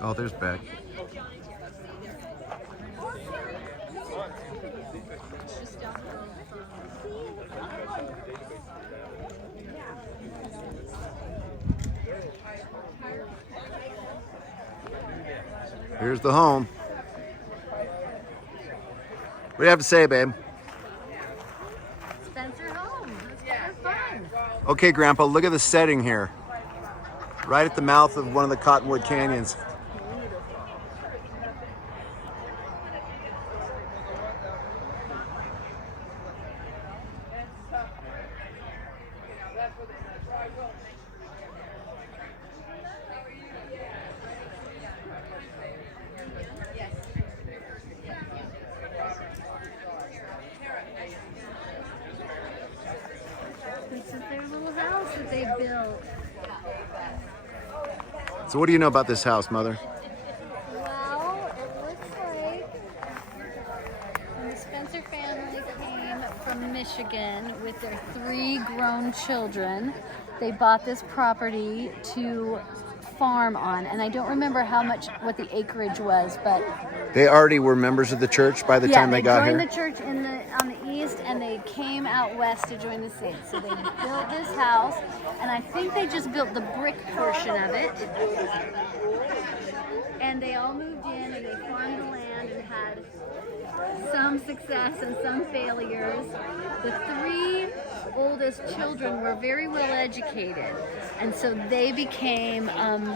Oh, there's Beck. Here's the home. What do you have to say, babe? Spencer home. It's fun. Okay, Grandpa, look at the setting here. Right at the mouth of one of the Cottonwood Canyons. This is their little house that they built. So what do you know about this house, Mother? Well, it looks like when the Spencer family came from Michigan with their 3 grown children, they bought this property to farm on, and I don't remember what the acreage was, but They already were members of the church by the time they got joined here? the church on the east, and they came out west to join the Saints. So they built this house, and I think they just built the brick portion of it. And they all moved in, and they farmed the land and had some success and some failures. The 3 oldest children were very well educated, and so they became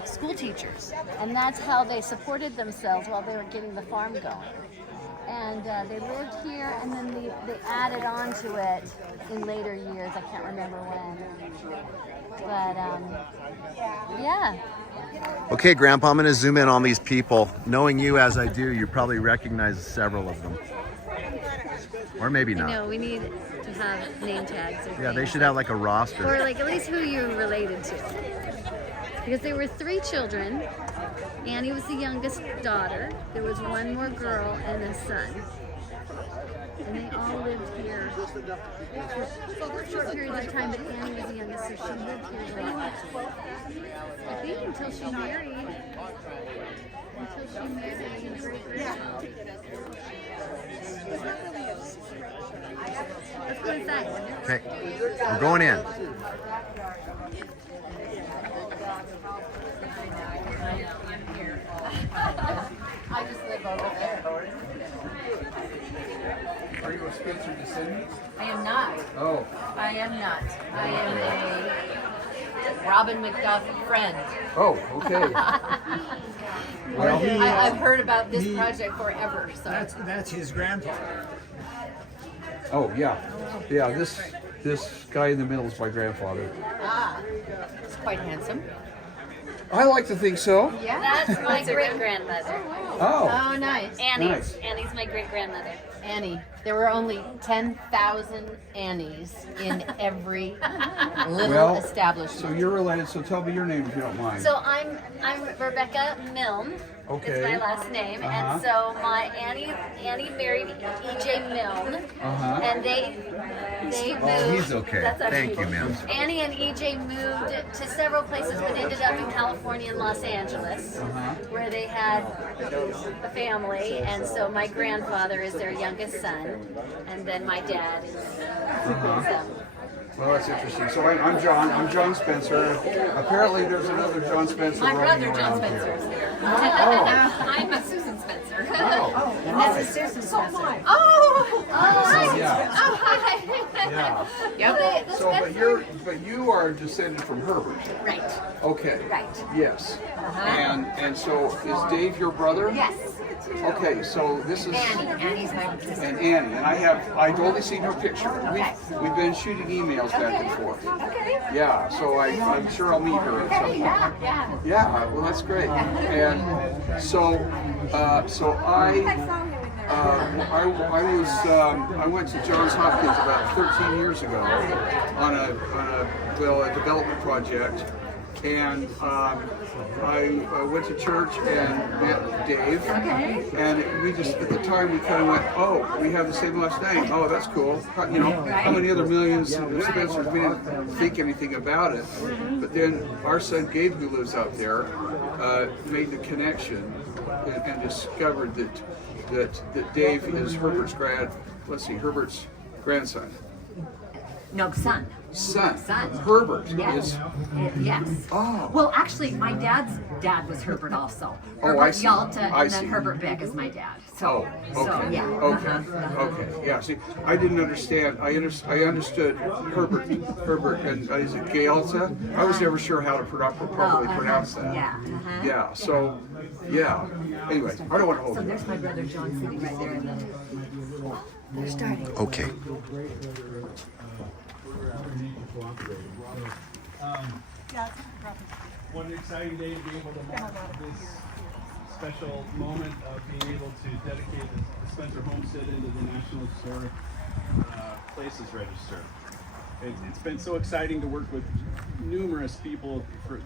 school teachers, and that's how they supported themselves while they were getting the farm going. And they lived here, and then they added on to it in later years. I can't remember when, but yeah. Okay, Grandpa, I'm going to zoom in on these people. Knowing you as I do, you probably recognize several of them. Or maybe not. No, we need to have name tags. Or Yeah, they things. should have like a roster. Or like at least who you're related to. Because there were 3 children. Annie was the youngest daughter. There was 1 more girl and a son. And they all lived here for short periods of time, but Annie was the youngest, so she lived here. I think until she married. Let's go inside. Okay, we're going in. I just live over there. Are you a Spencer descendant? I am not. Oh. I am not. I am a Robin McDuff friend. Oh, okay. Well, I've heard about this project forever. So That's his grandfather. oh yeah, yeah. This guy in the middle is my grandfather. it's quite handsome. I like to think so. Yeah. That's my great-grandmother. Oh, Oh, nice. Nice. Annie's my great-grandmother. Annie. There were only 10,000 Annies in every little well. establishment. So you're related. So tell me your name if you don't mind. So I'm Rebecca Milne. Okay. Is my last name, Uh-huh. and so my Annie married E.J. Milne, Uh-huh. and they moved. Oh, he's okay. That's our Thank you, people. ma'am. Annie and E.J. moved to several places, but ended up in California and Los Angeles, Uh-huh. where they had a family, and so my grandfather is their youngest son, and then my dad is. Uh-huh. Well, that's interesting. So I'm John. I'm John Spencer. Apparently, there's another John Spencer. My roaming brother John around Spencer here. is here. Oh. I'm a Susan Spencer. Oh. And this is Susan Spencer. Oh, hi. Yeah. Oh, hi. Yeah. Yep. So, but you are descended from Herbert. Right. Okay. Right. Yes. And so is Dave your brother? Yes. Okay. So this is Annie's my sister. and Annie, and I've only seen her picture. We've been shooting emails back and forth. Okay. Yeah. So I'm sure I'll meet her at some point. Yeah. Yeah. Well, that's great. And so I went to Johns Hopkins about 13 years ago on a development project, and I went to church and met Dave. Okay. And we just, at the time, we kind of went, oh, we have the same last name. Oh, that's cool. You know, how many other millions of Spencers? We didn't think anything about it. But then our son Gabe, who lives out there, made the connection and discovered that Dave is Herbert's Herbert's grandson. No, son. Son. Son. Herbert Yes. is. Yes. Oh. Well, actually, my dad's dad was Herbert also. Oh, Herbert I see. Yalta, I and see. then Herbert Beck is my dad. So, Oh, okay. so yeah. Okay. Okay. Yeah. See, I didn't understand. I understood Herbert, and is it Gaelta? I was never sure how to properly pronounce that. Yeah. Yeah. So, yeah. Anyway, I don't want to hold So you. there's my brother John sitting right there in the. They're starting. Okay. What an exciting day to be able to mark this special moment of being able to dedicate the Spencer Homestead into the National Historic Places Register. It's been so exciting to work with numerous people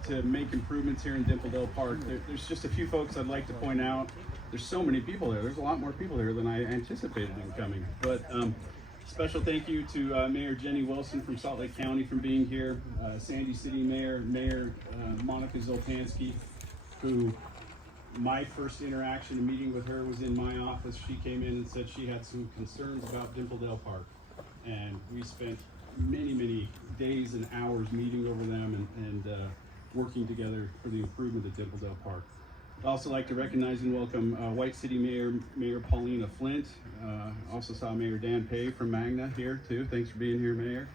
to make improvements here in Dimpledale Park. There's just a few folks I'd like to point out. There's so many people there. There's a lot more people here than I anticipated in coming. But special thank you to Mayor Jenny Wilson from Salt Lake County for being here, Sandy City Mayor Monica Zoltansky, who my first interaction and meeting with her was in my office. She came in and said she had some concerns about Dimpledale Park, and we spent many days and hours meeting over them and working together for the improvement of Dimpledale Park. I'd also like to recognize and welcome White City Mayor Paulina Flint. Also saw Mayor Dan Pay from Magna here too. Thanks for being here, Mayor.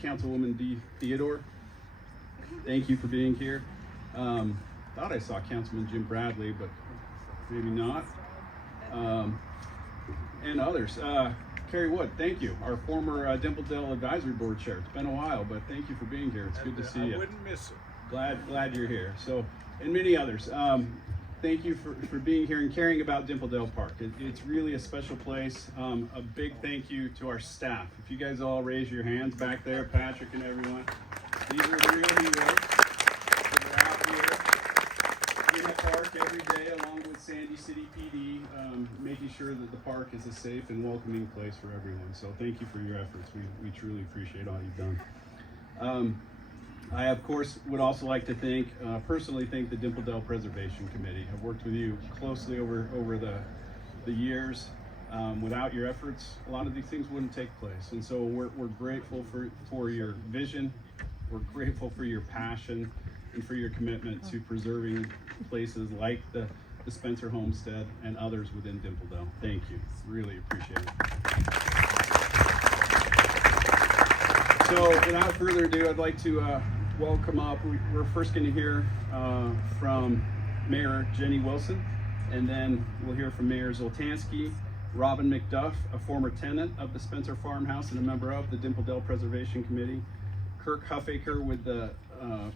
Councilwoman Dee Theodore, thank you for being here. Thought I saw Councilman Jim Bradley, but maybe not. And others. Carrie Wood, thank you. Our former Dimpledale Advisory Board Chair. It's been a while, but thank you for being here. It's good to see you. I wouldn't miss it. Glad you're here. So, and many others. Thank you for being here and caring about Dimpledale Park. It's really a special place. A big thank you to our staff. If you guys all raise your hands back there, Patrick and everyone. These are the real heroes that are out here in the park every day along with Sandy City PD, making sure that the park is a safe and welcoming place for everyone. So thank you for your efforts. We truly appreciate all you've done. I, of course, would also like to personally thank the Dimpledale Preservation Committee. I've worked with you closely over the years. Without your efforts, a lot of these things wouldn't take place. And so we're grateful for your vision. We're grateful for your passion and for your commitment to preserving places like the Spencer Homestead and others within Dimpledale. Thank you. Really appreciate it. So without further ado, I'd like to welcome up, we're first going to hear from Mayor Jenny Wilson, and then we'll hear from Mayor Zoltansky, Robin McDuff, a former tenant of the Spencer Farmhouse and a member of the Dimpledale Preservation Committee, Kirk Huffaker with the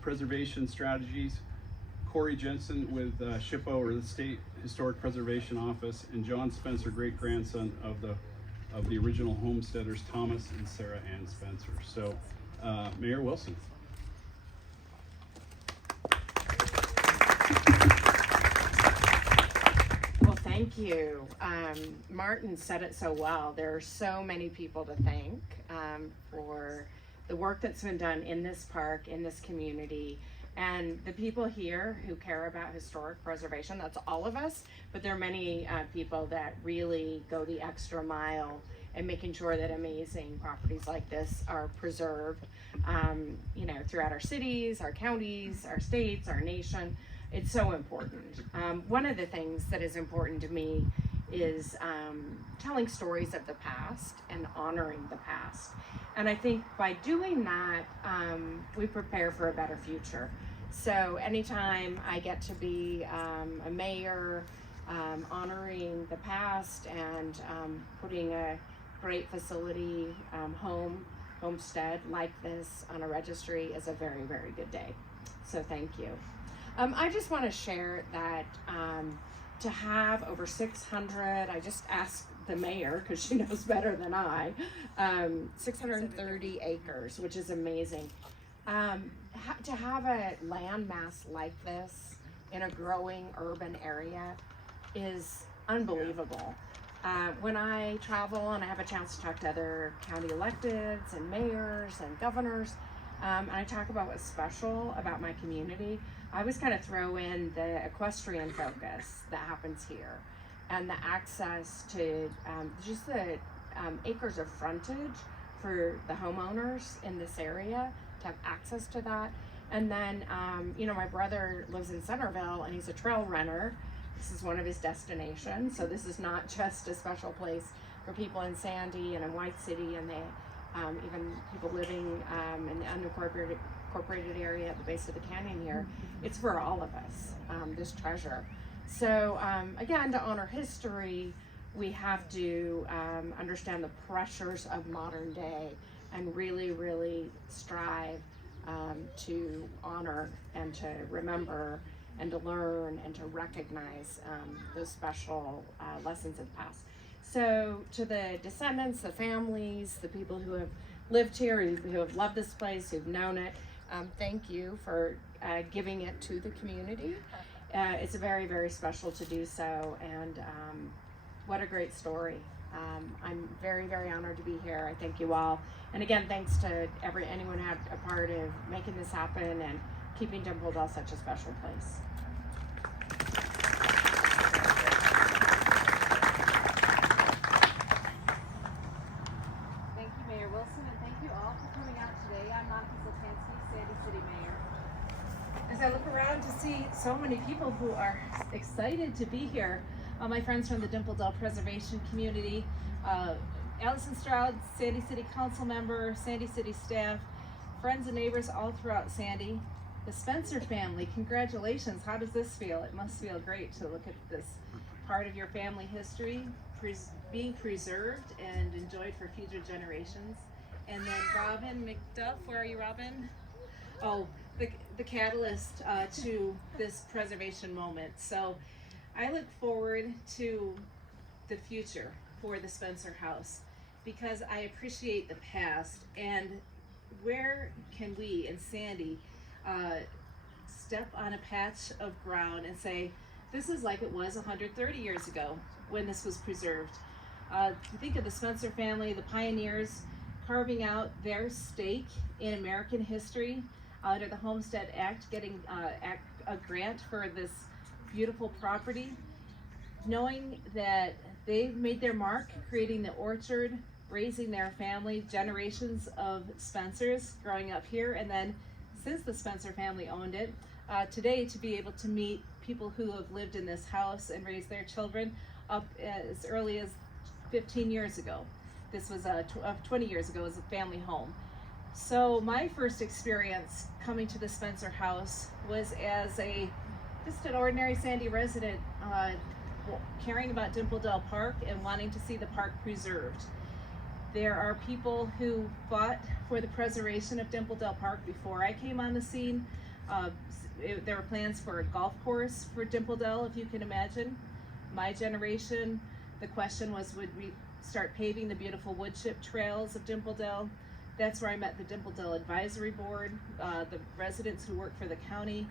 Preservation Strategies, Corey Jensen with SHPO, or the State Historic Preservation Office, and John Spencer, great-grandson of the original homesteaders, Thomas and Sarah Ann Spencer. So, Mayor Wilson. Well, thank you. Martin said it so well. There are so many people to thank for the work that's been done in this park, in this community, and the people here who care about historic preservation. That's all of us, but there are many people that really go the extra mile in making sure that amazing properties like this are preserved, throughout our cities, our counties, our states, our nation. It's so important. One of the things that is important to me is telling stories of the past and honoring the past. And I think by doing that, we prepare for a better future. So anytime I get to be a mayor, honoring the past and putting a great facility, homestead like this on a registry is a very, very good day. So thank you. I just want to share that to have over 600, I just asked the mayor because she knows better than I, 630 acres, which is amazing. To have a landmass like this in a growing urban area is unbelievable. When I travel and I have a chance to talk to other county electeds and mayors and governors, and I talk about what's special about my community, I always kind of throw in the equestrian focus that happens here and the access to just the acres of frontage for the homeowners in this area to have access to that. And then, my brother lives in Centerville and he's a trail runner. This is one of his destinations. So this is not just a special place for people in Sandy and in White City and even people living in the unincorporated area at the base of the canyon here. It's for all of us, this treasure. So again, to honor history, we have to understand the pressures of modern day and really, really strive to honor and to remember and to learn and to recognize those special lessons of the past. So to the descendants, the families, the people who have lived here, who have loved this place, who've known it, thank you for giving it to the community. It's very, very special to do so, and what a great story. I'm very, very honored to be here. I thank you all. And again, thanks to anyone who had a part of making this happen and keeping Dimple Dell such a special place. Thank you, Mayor Wilson, and thank you all for coming out today. I'm Monica Zoltansky, Sandy City Mayor. As I look around to see so many people who are excited to be here, my friends from the Dimple Dell Preservation Community, Allison Stroud, Sandy City Council member, Sandy City staff, friends and neighbors all throughout Sandy. The Spencer family, congratulations. How does this feel? It must feel great to look at this part of your family history being preserved and enjoyed for future generations. And then Robin McDuff, where are you, Robin? Oh, the catalyst to this preservation moment. So I look forward to the future for the Spencer House because I appreciate the past, and where can we in Sandy step on a patch of ground and say, this is like it was 130 years ago when this was preserved. You think of the Spencer family, the pioneers, carving out their stake in American history under the Homestead Act, getting a grant for this beautiful property, knowing that they've made their mark, creating the orchard, raising their family, generations of Spencers growing up here, and then since the Spencer family owned it, today to be able to meet people who have lived in this house and raised their children up as early as 15 years ago. This was 20 years ago as a family home. So my first experience coming to the Spencer House was as just an ordinary Sandy resident, caring about Dimple Dell Park and wanting to see the park preserved. There are people who fought for the preservation of Dimple Dell Park before I came on the scene. There were plans for a golf course for Dimple Dell, if you can imagine. My generation, the question was, would we start paving the beautiful wood chip trails of Dimple Dell? That's where I met the Dimple Dell Advisory Board, the residents who work for the county,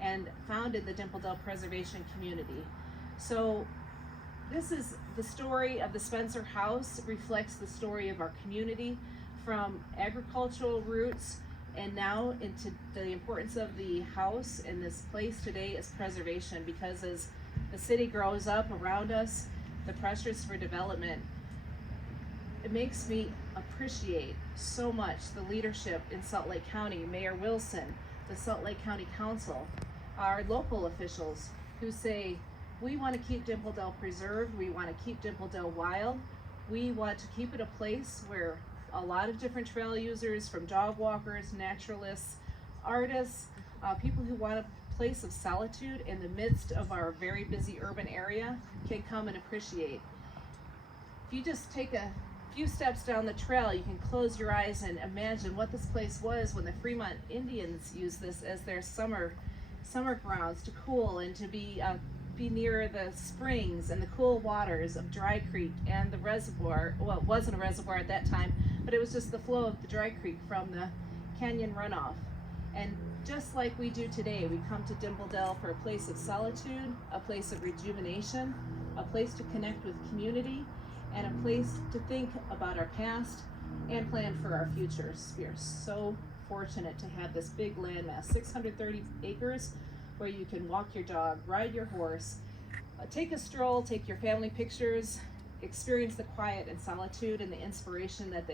and founded the Dimple Dell Preservation Community. So this is the story of the Spencer House, reflects the story of our community from agricultural roots and now into the importance of the house and this place today is preservation, because as the city grows up around us, the pressures for development, it makes me appreciate so much the leadership in Salt Lake County, Mayor Wilson, the Salt Lake County Council, our local officials who say, we want to keep Dimple Dell preserved, we want to keep Dimple Dell wild, we want to keep it a place where a lot of different trail users, from dog walkers, naturalists, artists, people who want a place of solitude in the midst of our very busy urban area can come and appreciate. If you just take a few steps down the trail, you can close your eyes and imagine what this place was when the Fremont Indians used this as their summer grounds to cool and to be near the springs and the cool waters of Dry Creek and the reservoir. Well, it wasn't a reservoir at that time, but it was just the flow of the Dry Creek from the canyon runoff. And just like we do today, we come to Dimple Dell for a place of solitude, a place of rejuvenation, a place to connect with community, and a place to think about our past and plan for our futures. We are so fortunate to have this big landmass, 630 acres, where you can walk your dog, ride your horse, take a stroll, take your family pictures, experience the quiet and solitude and the inspiration that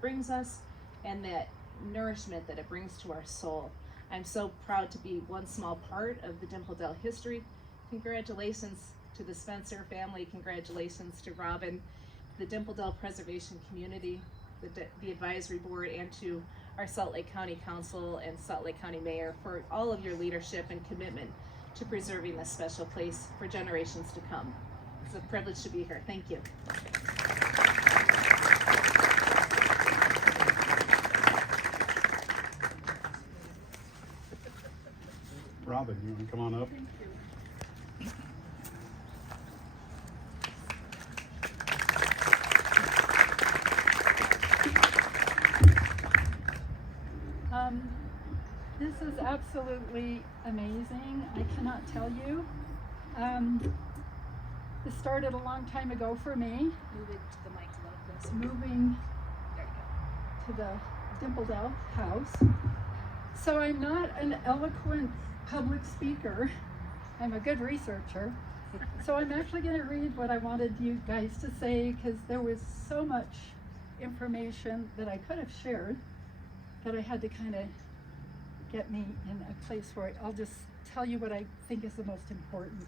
brings us, and that nourishment that it brings to our soul. I'm so proud to be one small part of the Dimple Dell history. Congratulations to the Spencer family, congratulations to Robin, the Dimple Dell Preservation Community, the advisory board, and to our Salt Lake County Council and Salt Lake County Mayor for all of your leadership and commitment to preserving this special place for generations to come. It's a privilege to be here. Thank you. Robin, you want to come on up? This is absolutely amazing. I cannot tell you. This started a long time ago for me. Move it to the mic a little closer. Moving to the Dimple Dell house. So I'm not an eloquent public speaker. I'm a good researcher. So I'm actually going to read what I wanted you guys to say, because there was so much information that I could have shared that I had to kind of get me in a place where I'll just tell you what I think is the most important.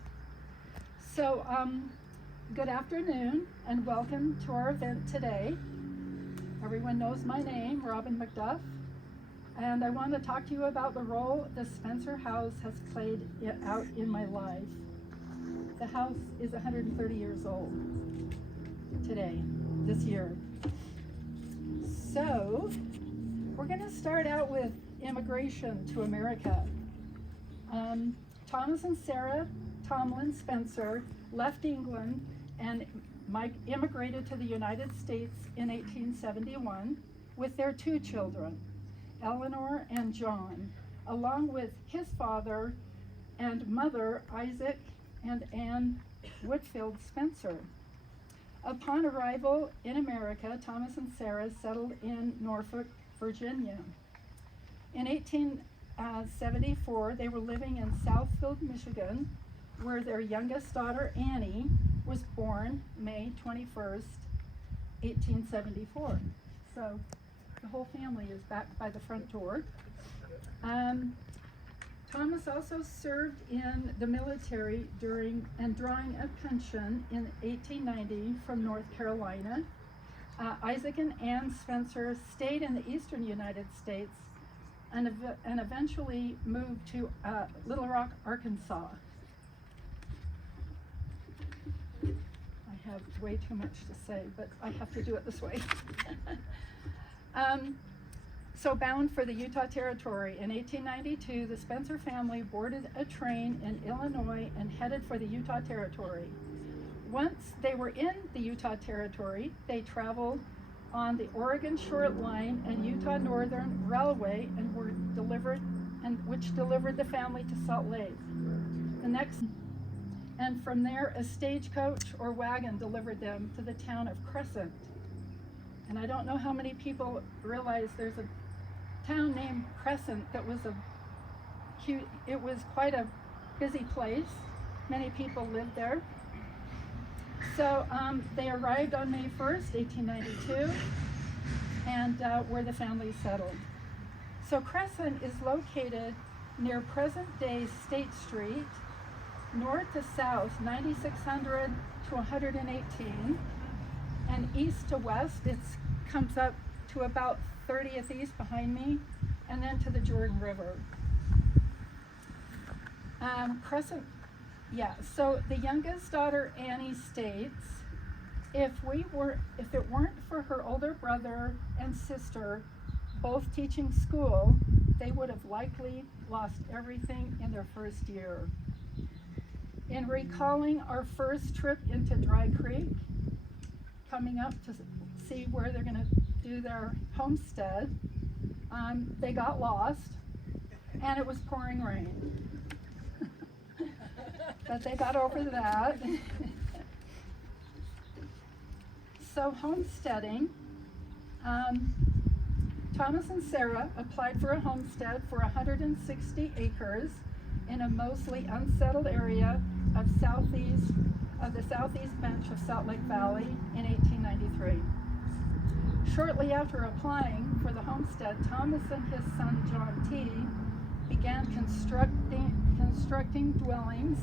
So good afternoon and welcome to our event today. Everyone knows my name, Robin McDuff, and I want to talk to you about the role the Spencer House has played out in my life. The house is 130 years old today, this year. So we're going to start out with immigration to America. Thomas and Sarah Tomlin Spencer left England and immigrated to the United States in 1871 with their two children, Eleanor and John, along with his father and mother, Isaac and Anne Whitfield Spencer. Upon arrival in America, Thomas and Sarah settled in Norfolk, Virginia. In 1874, they were living in Southfield, Michigan, where their youngest daughter, Annie, was born May 21st, 1874. So the whole family is back by the front door. Thomas also served in the military drawing a pension in 1890 from North Carolina. Isaac and Ann Spencer stayed in the eastern United States and eventually moved to Little Rock, Arkansas. I have way too much to say, but I have to do it this way. So bound for the Utah Territory, in 1892, the Spencer family boarded a train in Illinois and headed for the Utah Territory. Once they were in the Utah Territory, they traveled on the Oregon Short Line and Utah Northern Railway and were which delivered the family to Salt Lake. And from there, a stagecoach or wagon delivered them to the town of Crescent. And I don't know how many people realize there's a town named Crescent that was it was quite a busy place. Many people lived there. So they arrived on May 1st, 1892, and where the family settled. So Crescent is located near present-day State Street, north to south, 9600 to 118, and east to west, it comes up to about 30th east behind me, and then to the Jordan River. Crescent, yeah, so the youngest daughter, Annie, states, if it weren't for her older brother and sister both teaching school, they would have likely lost everything in their first year. In recalling our first trip into Dry Creek, coming up to see where they're going to do their homestead, they got lost and it was pouring rain. But they got over that. So homesteading, Thomas and Sarah applied for a homestead for 160 acres in a mostly unsettled area of the southeast bench of Salt Lake Valley in 1893. Shortly after applying for the homestead, Thomas and his son John T. began constructing dwellings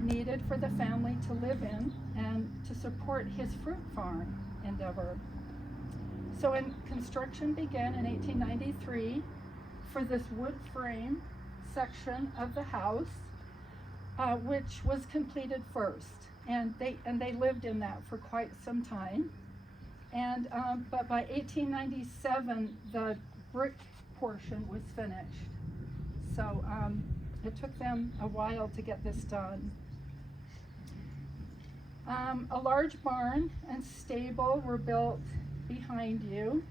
needed for the family to live in and to support his fruit farm endeavor. So construction began in 1893 for this wood frame section of the house, which was completed first, and they lived in that for quite some time. And but by 1897, the brick portion was finished. So it took them a while to get this done. A large barn and stable were built behind you.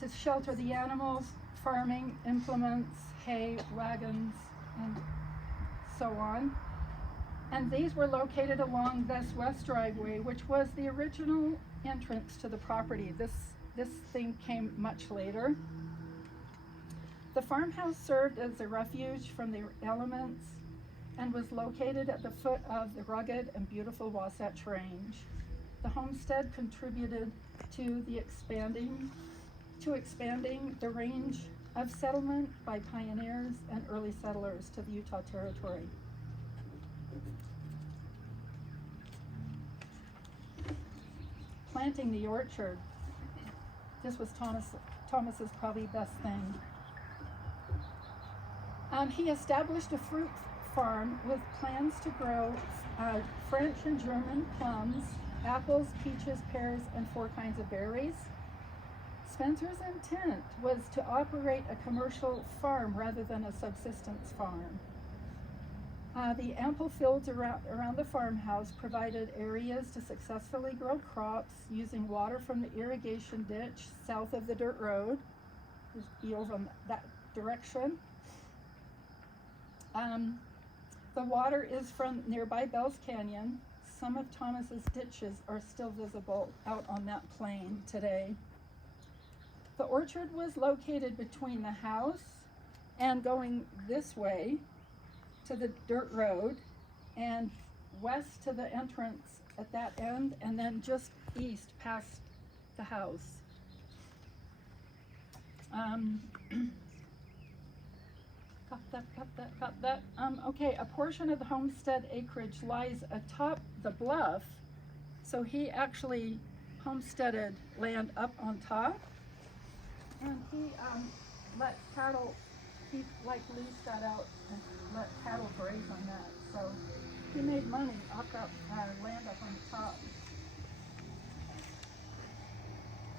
To shelter the animals, farming implements, hay, wagons, and so on. And these were located along this west driveway, which was the original entrance to the property. This thing came much later. The farmhouse served as a refuge from the elements and was located at the foot of the rugged and beautiful Wasatch Range. The homestead contributed to expanding the range of settlement by pioneers and early settlers to the Utah Territory. Planting the orchard. This was Thomas's probably best thing. He established a fruit farm with plans to grow French and German plums, apples, peaches, pears, and 4 kinds of berries. Spencer's intent was to operate a commercial farm rather than a subsistence farm. The ample fields around the farmhouse provided areas to successfully grow crops using water from the irrigation ditch south of the dirt road. Just be over that direction. The water is from nearby Bell's Canyon. Some of Thomas's ditches are still visible out on that plain today. The orchard was located between the house and going this way to the dirt road and west to the entrance at that end, and then just east past the house. Got that. Okay, a portion of the homestead acreage lies atop the bluff, so he actually homesteaded land up on top, and he let cattle, he leased that out and let cattle graze on that, so he made money off that land up on top.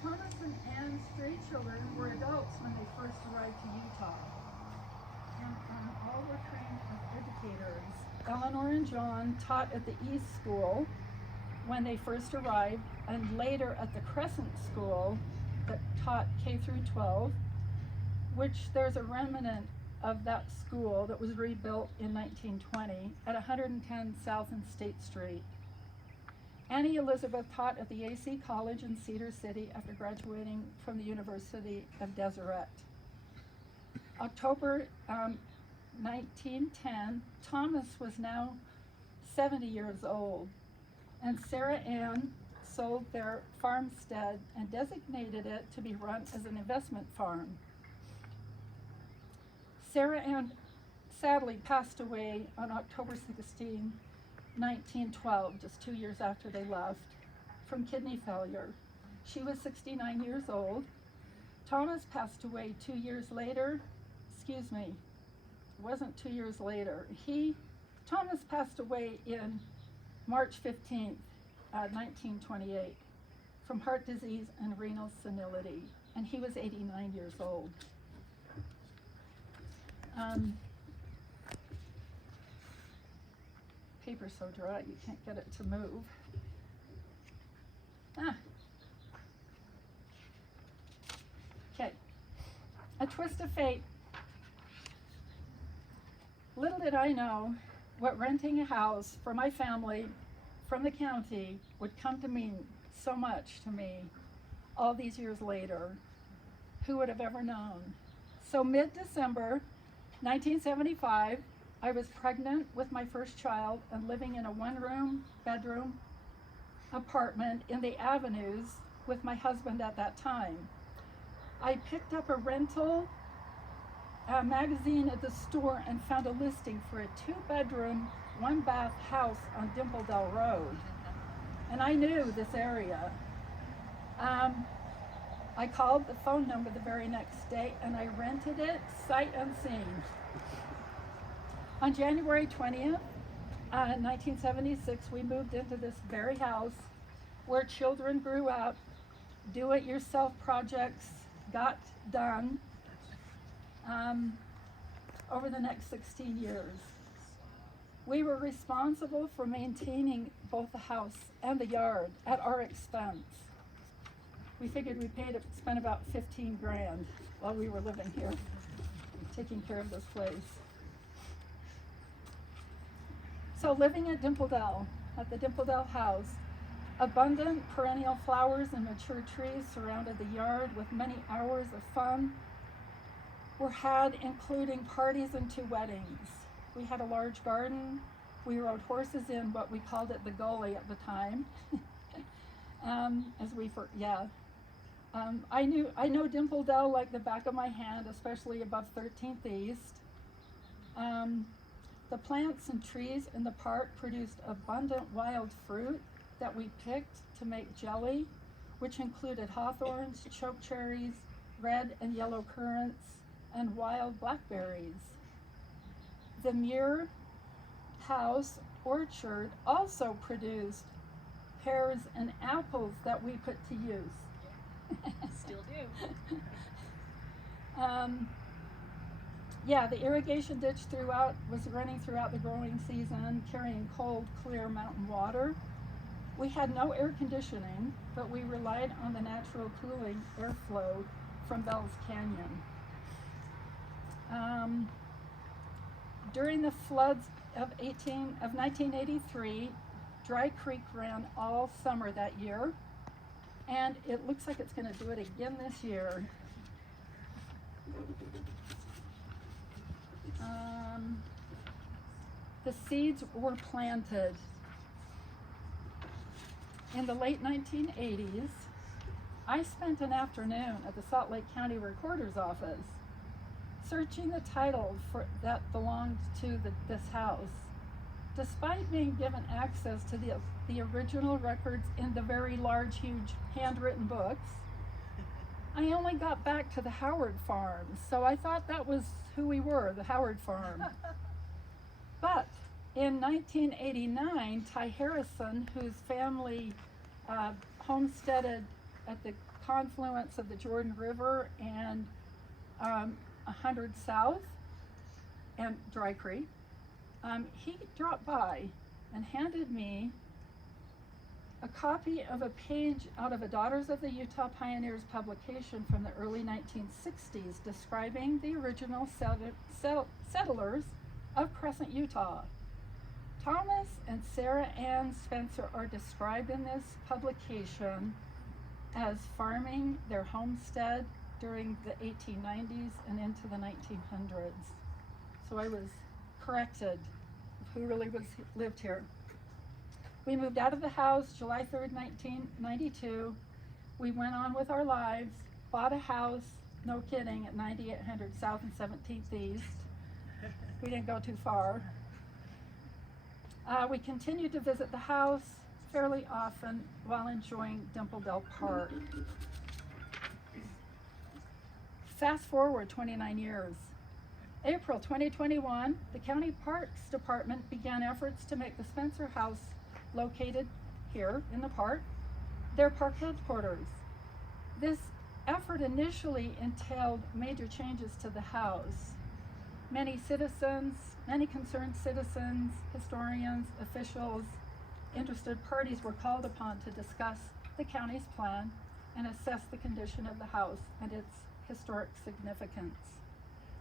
Thomas and Anne's 3 children were adults when they first arrived to Utah. And all were trained as educators. Eleanor and John taught at the East School when they first arrived, and later at the Crescent School that taught K through 12, which there's a remnant of that school that was rebuilt in 1920 at 110 South and State Street. Annie Elizabeth taught at the AC College in Cedar City after graduating from the University of Deseret. October 1910, Thomas was now 70 years old, and Sarah Ann sold their farmstead and designated it to be run as an investment farm. Sarah Ann sadly passed away on October 16, 1912, just 2 years after they left, from kidney failure. She was 69 years old. Thomas passed away 2 years later. Excuse me, it wasn't 2 years later. Thomas passed away in March 15th, 1928, from heart disease and renal senility, and he was 89 years old. Paper's so dry you can't get it to move. Okay. A twist of fate. Little did I know what renting a house for my family from the county would come to mean so much to me all these years later. Who would have ever known? So mid-December 1975, I was pregnant with my first child and living in a one-room bedroom apartment in the Avenues with my husband at that time. I picked up a rental magazine at the store and found a listing for a 2-bedroom, 1-bath house on Dimpledale Road. And I knew this area. I called the phone number the very next day and I rented it sight unseen. On January 20th, 1976, we moved into this very house where children grew up, do-it-yourself projects got done over the next 16 years. We were responsible for maintaining both the house and the yard at our expense. We figured we spent about 15 grand while we were living here, taking care of this place. So living at Dimpledale, at the Dimpledale house, abundant perennial flowers and mature trees surrounded the yard with many hours of fun were had, including parties and 2 weddings. We had a large garden. We rode horses in what we called it the gully at the time. I know Dimpledale like the back of my hand, especially above 13th East. The plants and trees in the park produced abundant wild fruit that we picked to make jelly, which included hawthorns, chokecherries, red and yellow currants, and wild blackberries. The Muir House orchard also produced pears and apples that we put to use. Still do. The irrigation ditch was running throughout the growing season, carrying cold, clear mountain water. We had no air conditioning, but we relied on the natural cooling airflow from Bell's Canyon. During the floods of 1983, Dry Creek ran all summer that year, and it looks like it's going to do it again this year. The seeds were planted in the late 1980s. I spent an afternoon at the Salt Lake County Recorder's Office searching the title that belonged to this house. Despite being given access to the original records in the very large, huge handwritten books, I only got back to the Howard Farm, so I thought that was who we were, the Howard Farm. But in 1989, Ty Harrison, whose family homesteaded at the confluence of the Jordan River and 100 South and Dry Creek, he dropped by and handed me a copy of a page out of a Daughters of the Utah Pioneers publication from the early 1960s describing the original settlers of Crescent, Utah. Thomas and Sarah Ann Spencer are described in this publication as farming their homestead during the 1890s and into the 1900s. So I was corrected of who really lived here. We moved out of the house July 3rd, 1992. We went on with our lives, bought a house, no kidding, at 9800 South and 17th East. We didn't go too far. We continued to visit the house fairly often while enjoying Dimpledale Park. Fast forward 29 years. April 2021, the County Parks Department began efforts to make the Spencer House, located here in the park, their park headquarters. This effort initially entailed major changes to the house. Many concerned citizens, historians, officials, interested parties were called upon to discuss the county's plan and assess the condition of the house and its historic significance.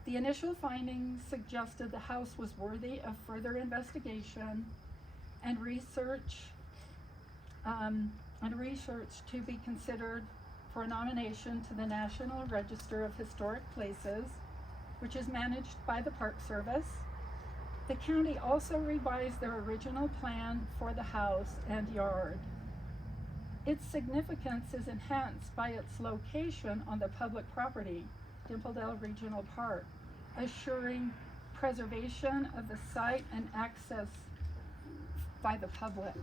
The initial findings suggested the house was worthy of further investigation and research to be considered for nomination to the National Register of Historic Places, which is managed by the Park Service. The county also revised their original plan for the house and yard. Its significance is enhanced by its location on the public property, Dimple Dell Regional Park, assuring preservation of the site and access by the public.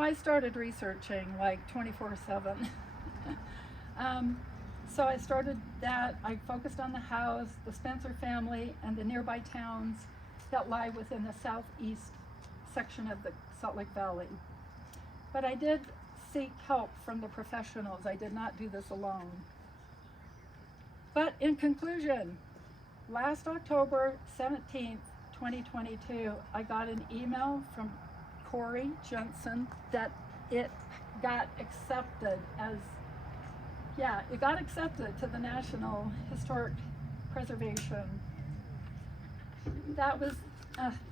I started researching like 24/7. So I started that. I focused on the house, the Spencer family, and the nearby towns that lie within the southeast section of the Salt Lake Valley. But I did seek help from the professionals. I did not do this alone. But in conclusion, last October 17th, 2022, I got an email from Corey Jensen that it got accepted to the National Historic Preservation. That was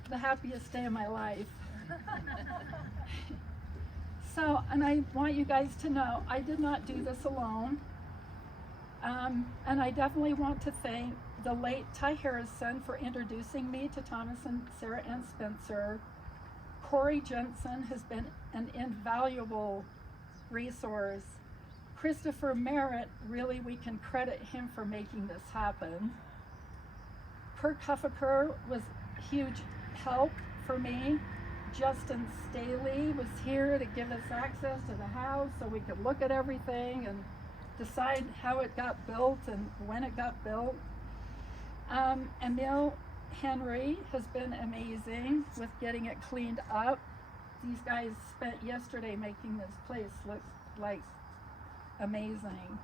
the happiest day of my life. So, and I want you guys to know, I did not do this alone. And I definitely want to thank the late Ty Harrison for introducing me to Thomas and Sarah Ann Spencer. Corey Jensen has been an invaluable resource. Christopher Merritt, really we can credit him for making this happen. Kirk Huffaker was huge help for me. Justin Staley was here to give us access to the house so we could look at everything and decide how it got built and when it got built. Emil Henry has been amazing with getting it cleaned up. These guys spent yesterday making this place look like amazing.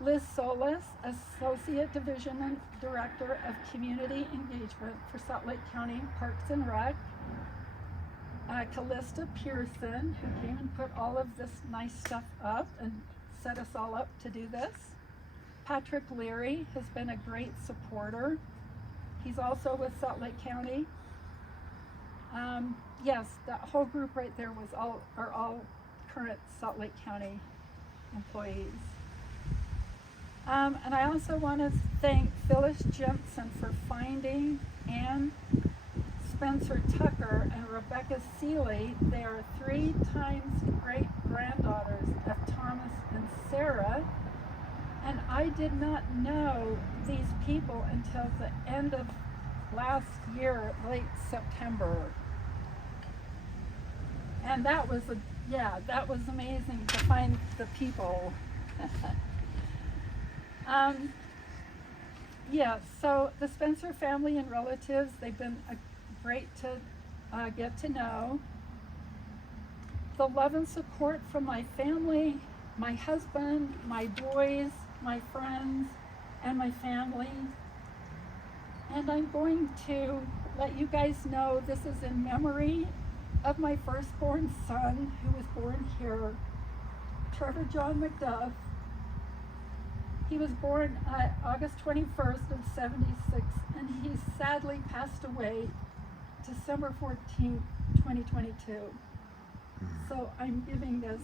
Liz Solis, Associate Division Director of Community Engagement for Salt Lake County Parks and Rec. Callista Pearson, who came and put all of this nice stuff up and set us all up to do this. Patrick Leary has been a great supporter. He's also with Salt Lake County. Yes, that whole group right there are all current Salt Lake County employees. And I also want to thank Phyllis Jensen for finding Ann Spencer Tucker and Rebecca Seeley. They are 3 times great granddaughters of Thomas and Sarah. And I did not know these people until the end of last year, late September. And that was amazing to find the people. So the Spencer family and relatives, they've been great to get to know. The love and support from my family, my husband, my boys, my friends, and my family. And I'm going to let you guys know this is in memory of my firstborn son, who was born here, Trevor John McDuff. He was born August 21st of 76, and he sadly passed away December 14th, 2022. So I'm giving this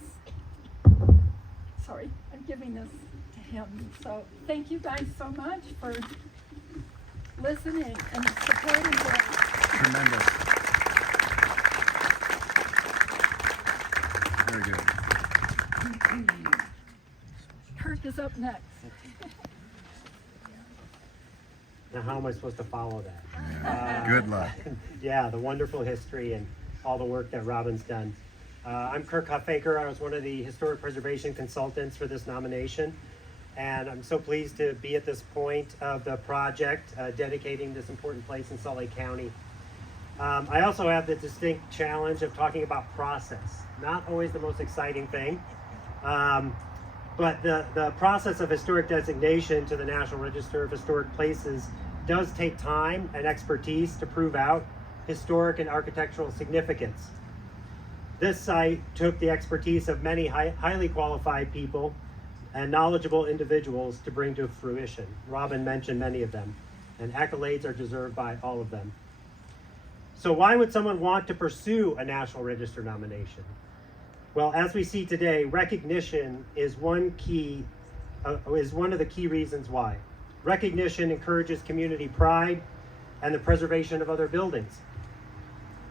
to him. So thank you guys so much for listening and supporting this. Tremendous. Very good. Kirk is up next. Now, how am I supposed to follow that? Good luck. Yeah, the wonderful history and all the work that Robin's done. I'm Kirk Huffaker. I was one of the historic preservation consultants for this nomination. And I'm so pleased to be at this point of the project, dedicating this important place in Salt Lake County. I also have the distinct challenge of talking about process. Not always the most exciting thing. But the process of historic designation to the National Register of Historic Places does take time and expertise to prove out historic and architectural significance. This site took the expertise of many highly qualified people and knowledgeable individuals to bring to fruition. Robin mentioned many of them, and accolades are deserved by all of them. So why would someone want to pursue a National Register nomination? Well, as we see today, recognition is one of the key reasons why. Recognition encourages community pride and the preservation of other buildings.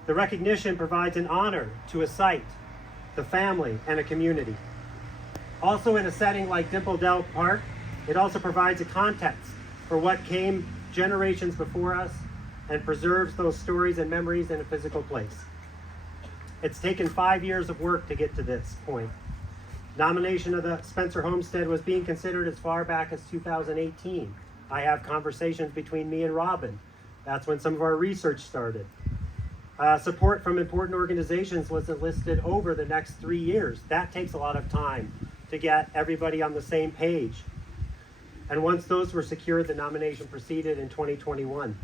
The recognition provides an honor to a site, the family, and a community. Also, in a setting like Dimple Dell Park, it also provides a context for what came generations before us and preserves those stories and memories in a physical place. It's taken 5 years of work to get to this point. Nomination of the Spencer Homestead was being considered as far back as 2018. I have conversations between me and Robin. That's when some of our research started. Support from important organizations was enlisted over the next 3 years. That takes a lot of time to get everybody on the same page. And once those were secured, the nomination proceeded in 2021.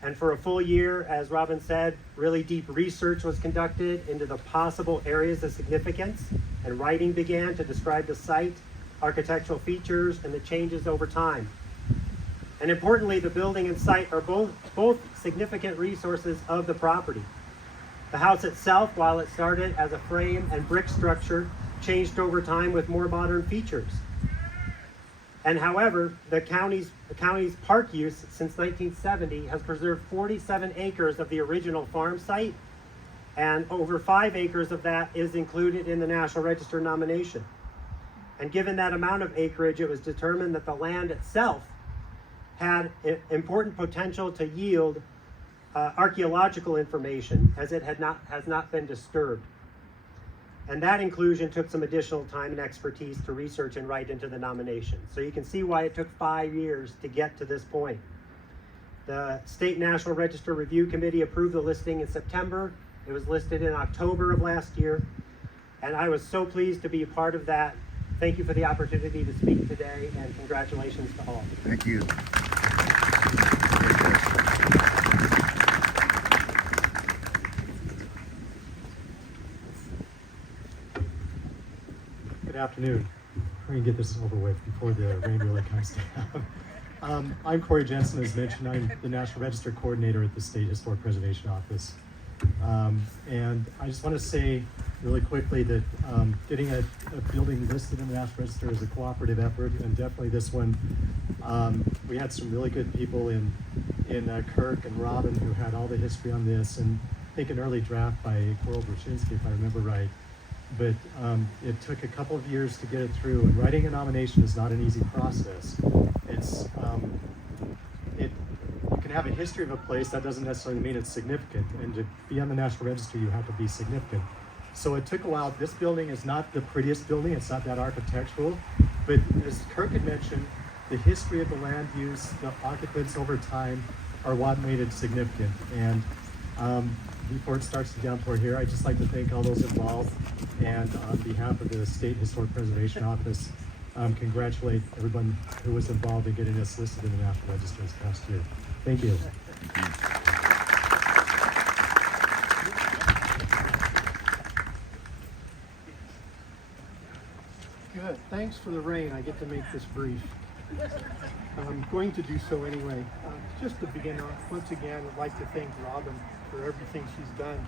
And for a full year, as Robin said, really deep research was conducted into the possible areas of significance, and writing began to describe the site, architectural features, and the changes over time. And importantly, the building and site are both significant resources of the property. The house itself, while it started as a frame and brick structure, changed over time with more modern features. And however, the county's park use since 1970 has preserved 47 acres of the original farm site, and over 5 acres of that is included in the National Register nomination. And given that amount of acreage, it was determined that the land itself had important potential to yield archaeological information, as it has not been disturbed. And that inclusion took some additional time and expertise to research and write into the nomination. So you can see why it took 5 years to get to this point. The State National Register Review Committee approved the listing in September. It was listed in October of last year. And I was so pleased to be a part of that. Thank you for the opportunity to speak today, and congratulations to all. Thank you. Good afternoon. We're going to get this over with before the rain really comes down. I'm Corey Jensen, as mentioned. I'm the National Register Coordinator at the State Historic Preservation Office. And I just want to say really quickly that getting a building listed in the National Register is a cooperative effort, and definitely this one, we had some really good people in Kirk and Robin who had all the history on this, and I think an early draft by Coral Brzezinski, if I remember right. But it took a couple of years to get it through, and writing a nomination is not an easy process. It's you can have a history of a place, that doesn't necessarily mean it's significant, and to be on the National Register you have to be significant. So it took a while. This building is not the prettiest building, it's not that architectural, but as Kirk had mentioned, the history of the land use, the occupants over time are what made it significant. And before it starts to downpour here, I'd just like to thank all those involved, and on behalf of the State Historic Preservation Office, congratulate everyone who was involved in getting us listed in the National Register this past year. Thank you. Good. Thanks for the rain. I get to make this brief. I'm going to do so anyway. Just to begin off, once again, I'd like to thank Robin for everything she's done.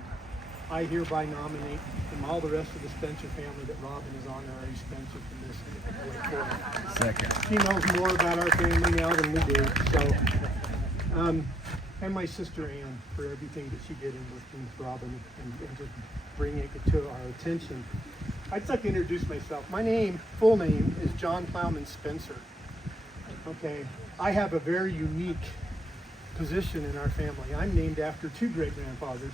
I hereby nominate from all the rest of the Spencer family that Robin is honorary Spencer from this point. Second. She knows more about our family now than we do. So, and my sister Ann for everything that she did in working with Robin and just bringing it to our attention. I'd just like to introduce myself. My full name is John Plowman Spencer. Okay, I have a very unique position in our family. I'm named after 2 great-grandfathers,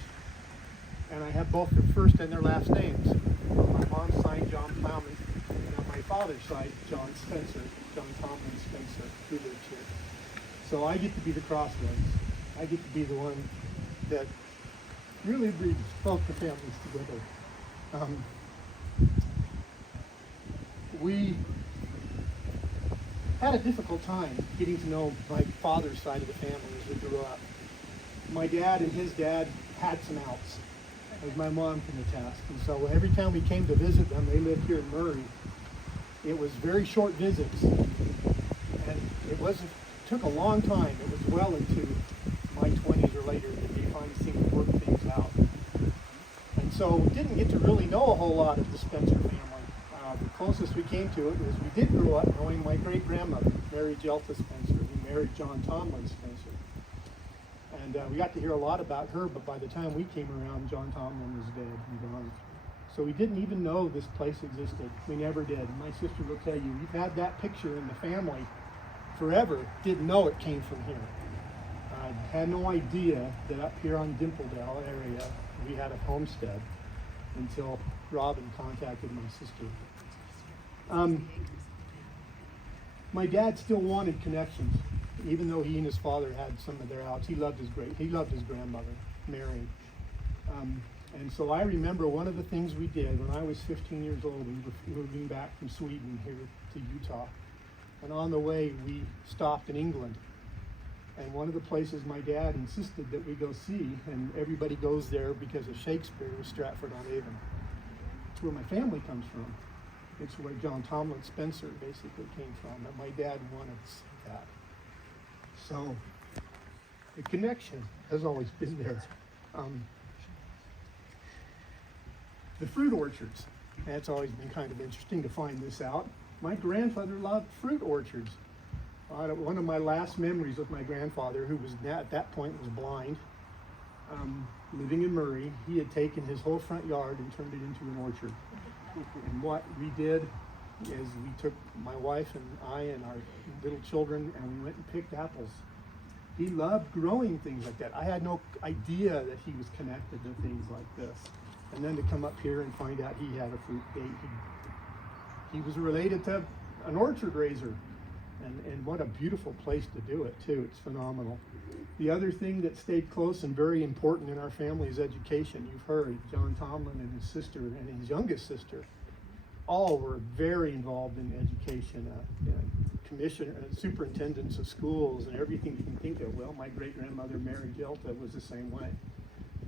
and I have both their first and their last names. On my mom's side, John Plowman, and on my father's side, John Spencer, John Tomlin Spencer, who lives here. So I get to be the crossroads. I get to be the one that really brings both the families together. We had a difficult time getting to know my father's side of the family as we grew up. My dad and his dad had some outs, as my mom can attest. And so every time we came to visit them, they lived here in Murray. It was very short visits, and took a long time. It was well into my 20s or later that we finally seemed to work things out. And so we didn't get to really know a whole lot of the Spencer family. The closest we came to it was we did grow up knowing my great-grandmother, Mary Jelta Spencer, who married John Tomlin Spencer. And we got to hear a lot about her, but by the time we came around, John Tomlin was dead and gone. So we didn't even know this place existed. We never did. My sister will tell you, we've had that picture in the family forever, didn't know it came from here. I had no idea that up here on Dimpledale area, we had a homestead until Robin contacted my sister. My dad still wanted connections, even though he and his father had some of their outs. He loved his grandmother, Mary. And so I remember one of the things we did when I was 15 years old, we were moving back from Sweden here to Utah. And on the way, we stopped in England. And one of the places my dad insisted that we go see, and everybody goes there because of Shakespeare, was Stratford-on-Avon. It's where my family comes from. It's where John Tomlin Spencer basically came from, and my dad wanted that. So the connection has always been there. The fruit orchards, that's always been kind of interesting to find this out. My grandfather loved fruit orchards. One of my last memories with my grandfather, who was at that point was blind, living in Murray, he had taken his whole front yard and turned it into an orchard. And what we did is we took my wife and I and our little children and we went and picked apples. He loved growing things like that. I had no idea that he was connected to things like this. And then to come up here and find out he had a fruit gate. He was related to an orchard raiser. And what a beautiful place to do it too. It's phenomenal. The other thing that stayed close and very important in our family is education. You've heard John Tomlin and his sister and his youngest sister all were very involved in education. Superintendents of schools and everything you can think of. Well, my great-grandmother Mary Jelta was the same way.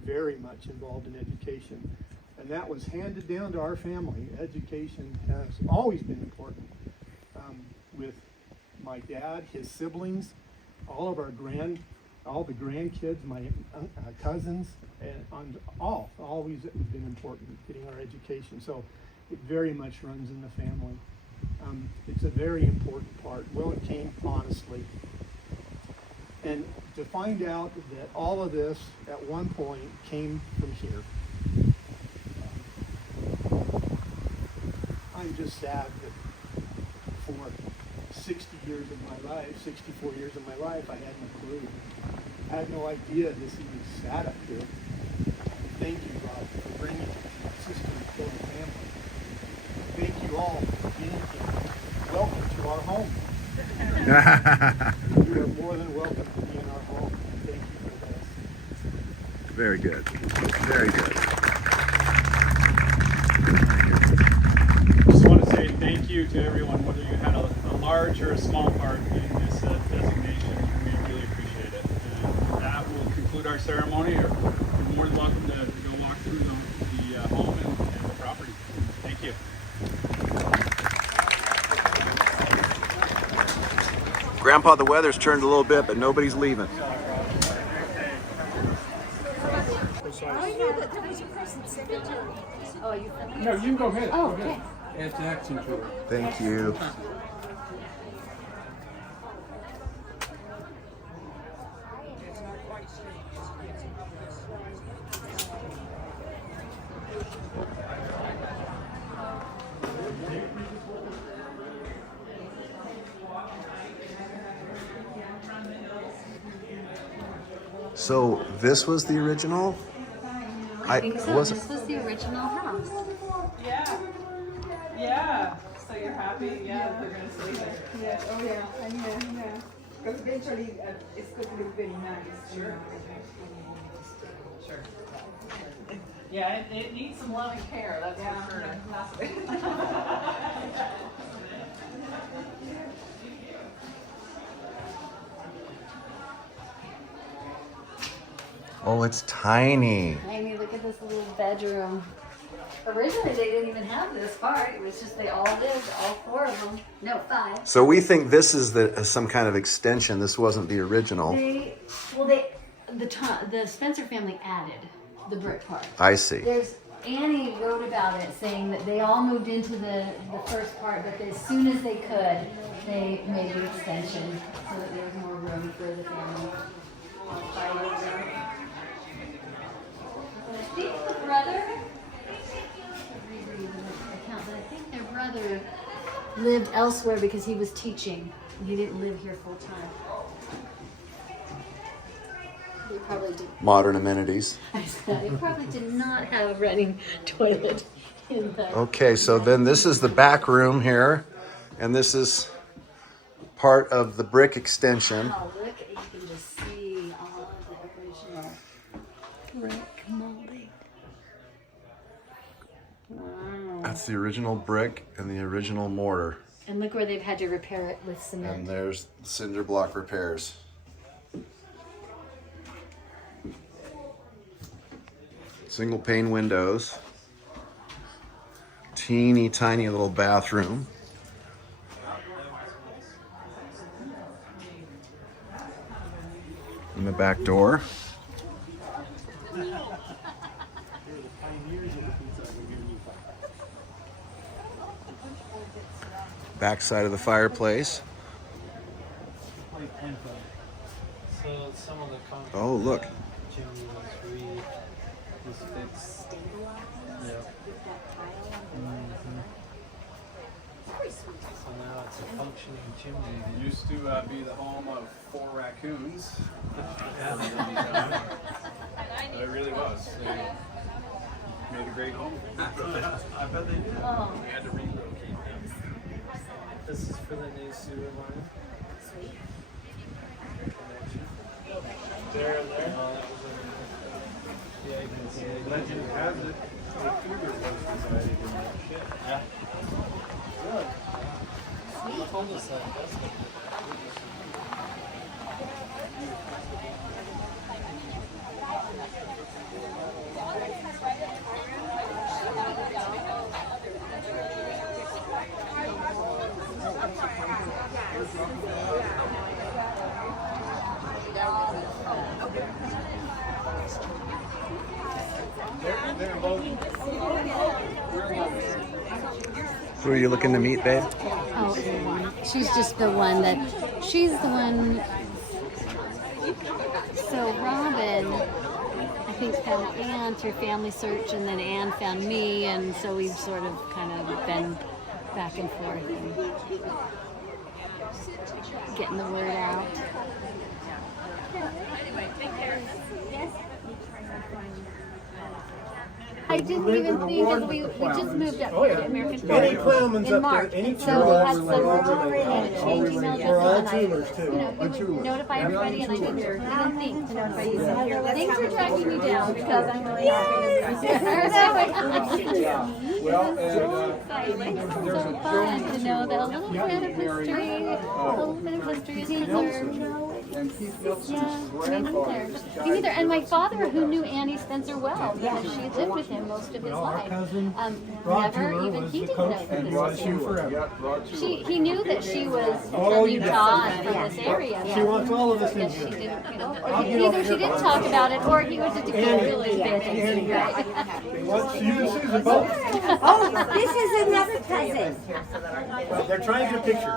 Very much involved in education. And that was handed down to our family. Education has always been important. With my dad, his siblings, all the grandkids, my cousins, and always been important, getting our education. So it very much runs in the family. It's a very important part. Well, it came honestly. And to find out that all of this at one point came from here. I'm just sad that for 60 years of my life, 64 years of my life, I had no clue. I had no idea this even sat up here. Thank you, Rob, for bringing my sister to our family. Thank you all for being here. Welcome to our home. You are more than welcome to be in our home. Thank you for this. Very good. Very good. Just want to say thank you to everyone, whether you had a large or a small part in this designation. We really appreciate it. And that will conclude our ceremony. You're more than welcome to go walk through the home and the property. Thank you. Grandpa, the weather's turned a little bit, but nobody's leaving. No, you can go ahead. Oh, okay. Add Jackson to it. Thank you. So this was the original? I think so. wasn't. This was the original house. Yeah. Yeah. So you're happy? Yeah, they're gonna stay there. Yeah, oh yeah. Because eventually it's going to look very nice. Sure. Sure. Yeah, it needs some loving care, that's for sure. Oh, it's tiny. Amy, look at the this little bedroom. Originally, they didn't even have this part. It was just they all lived, all 4 of them. No, 5. So we think this is some kind of extension. This wasn't the original. The Spencer family added the brick part. I see. Annie wrote about it, saying that they all moved into the first part, but as soon as they could, they made the extension so that there was more room for the family. And I think the brother, but I think their brother lived elsewhere because he was teaching. He didn't live here full time. They probably did. Modern amenities. They probably did not have a running toilet in the. Okay, so then this is the back room here, and this is part of the brick extension. Wow, look, you can just see all of the original brick molding. Wow. That's the original brick and the original mortar. And look where they've had to repair it with cement. And there's cinder block repairs. Single pane windows. Teeny tiny little bathroom. And the back door. Back side of the fireplace. So some of the concrete Oh, look. chimney was fixed. Yep. So now it's a functioning chimney. It used to be the home of 4 raccoons. It really was. They made a great home. I bet they did. Oh. We had to relocate them. This is for the new sewer line. Connection. There and there. Oh, that was yeah, you can see it. Legend has it, the cougar was residing in that shit. Yeah. Really? The cul-de-sac does look good. Who are you looking to meet, babe? Oh, everyone. She's just the one she's the one. So Robin, I think, found Ann through Family Search, and then Ann found me, and so we've sort of kind of been back and forth and getting the word out. I didn't even think that we just moved up to the American Farm Any Clownman's in up March. there, any So we had some Toolers, change emails we're all and I, Toolers too. notify everybody, and I didn't think to notify you. So things are dragging me down because I'm really happy. Well, So fun to know that a little bit of history, is preserved. and Keith Nelson's Yeah, me grandfather. neither. And my father, who knew Annie Spencer well, because she lived with him most of his life, never even he didn't know that And this Rod was Tuber. her. Yeah, Rod Tuber. He knew that she was Oh, from you Utah and from this area. She wants all of this in But she here. didn't, either she didn't talk about it or he was just a kid village bitch. Right? What's you and Susan both? Oh, this is another cousin. They're trying to get a picture.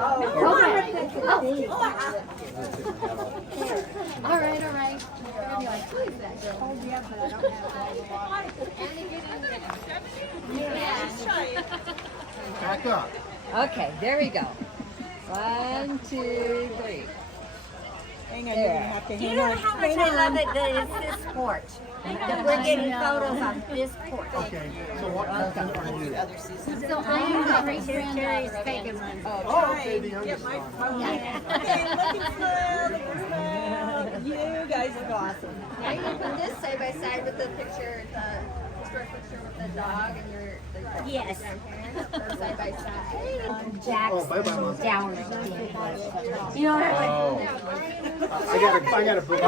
All right. Anyway, who is that girl? Back up. Okay, there we go. 1, 2, 3. Hang on, you have to hang on. You know how much I love it that it's this porch. That we're getting photos on this porch. Okay, so what cousin are you? So I am the great granddaughter of Annie Spencer. Oh, okay, the youngest one. You guys look awesome. Now you can put this side by side with the picture, the historic picture with the dog and your Yes. grandparents, both side by side. Jack's bye-bye, Mom. Downer. You know what I I got a book.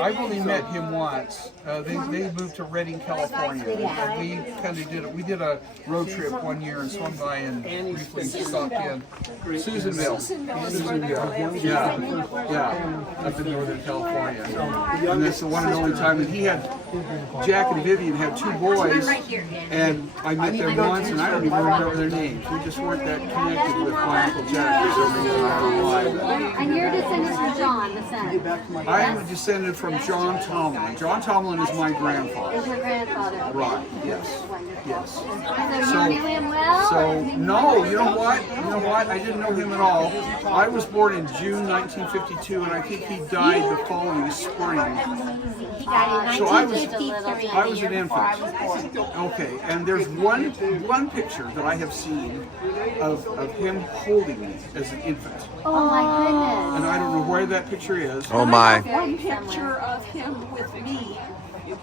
I've only met him once. They moved to Redding, California. We kind of did it. We did a road trip one year and swung by and briefly stopped in Susanville. Yeah, up in Northern California. And that's the one and only time that he had. Jack and Vivian had 2 boys, and I met them once, and I don't even remember their names. We just weren't that connected with my Uncle Jack for some reason. I don't know why. And you're descended from John, the son. I am descended from John Tomlin. John Tomlin is my grandfather. Is your grandfather? Right, yes. Yes. So you knew him well? So, no, you know what? You know what? I didn't know him at all. I was born in June 1952, and I think he died the following spring. He died in So I was 1953. I was an infant. Okay, and there's one picture that I have seen of him holding me as an infant. Oh my goodness. And I don't know where that picture is. Oh my. One picture of him with me.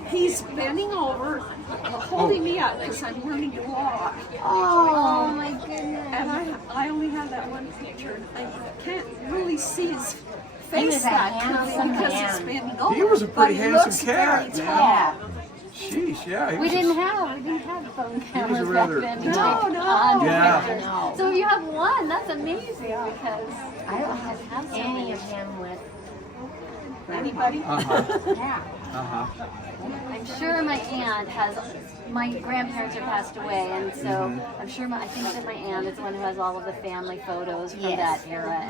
He's bending over, holding me up because I'm learning to walk. Oh my goodness. And I only have that one picture. I can't really see his He was face a that handsome because man. he's bending over. He was a pretty but he handsome looks cat, very man. tall. Sheesh, yeah. We didn't have phone cameras rather- back then. No. Yeah. So you have one. That's amazing because I don't have any of him with Anybody? yeah. I'm sure my aunt has. My grandparents are passed away, and so I'm sure I think that my aunt is the one who has all of the family photos from Yes. that era.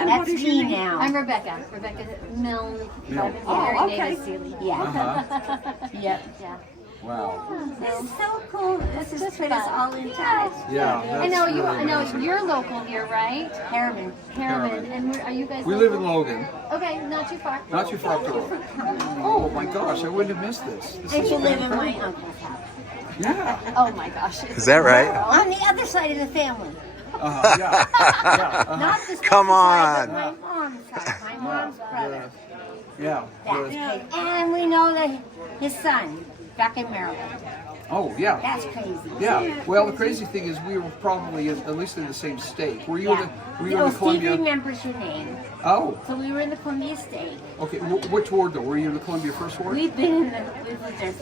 And That's me now. I'm Rebecca. Rebecca Milne. Milne. Oh, David okay. Seeley. Yeah. Yep. Yeah. Wow. This is so cool. This is put us all in touch. Yeah. I know that's you. really I know amazing. you're local here, right? Harriman. Harriman. And are you guys? We local? live in Logan. Okay, not too far. Not too far up the road. Oh my gosh, I wouldn't have missed this. This And is you live in my incredible. uncle's house. Yeah. Oh my gosh. Is that right? On the other side of the family. Yeah. Yeah. Not the Come side, but on. my mom's side. My mom's brother. Yeah. That's crazy. And we know that his son, back in Maryland. Oh yeah. That's crazy. Yeah. Well, the crazy thing is we were probably at least in the same state. Were you Yeah. were you in the Steve Columbia? remembers your name. Oh. So we were in the Columbia State. Okay. Which ward though? Were you in the Columbia First Ward? We've lived there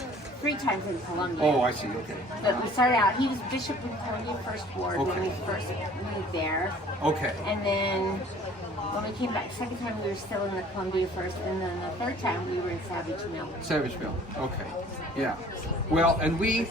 3 times in Columbia. Oh, I see. Okay. But we started out, he was Bishop in Columbia First Ward when Okay. we first moved there. Okay. And then when we came back, second time we were still in the Columbia First, and then the third time we were in Savage Mill. Savage Mill. Okay. Yeah. Well, and we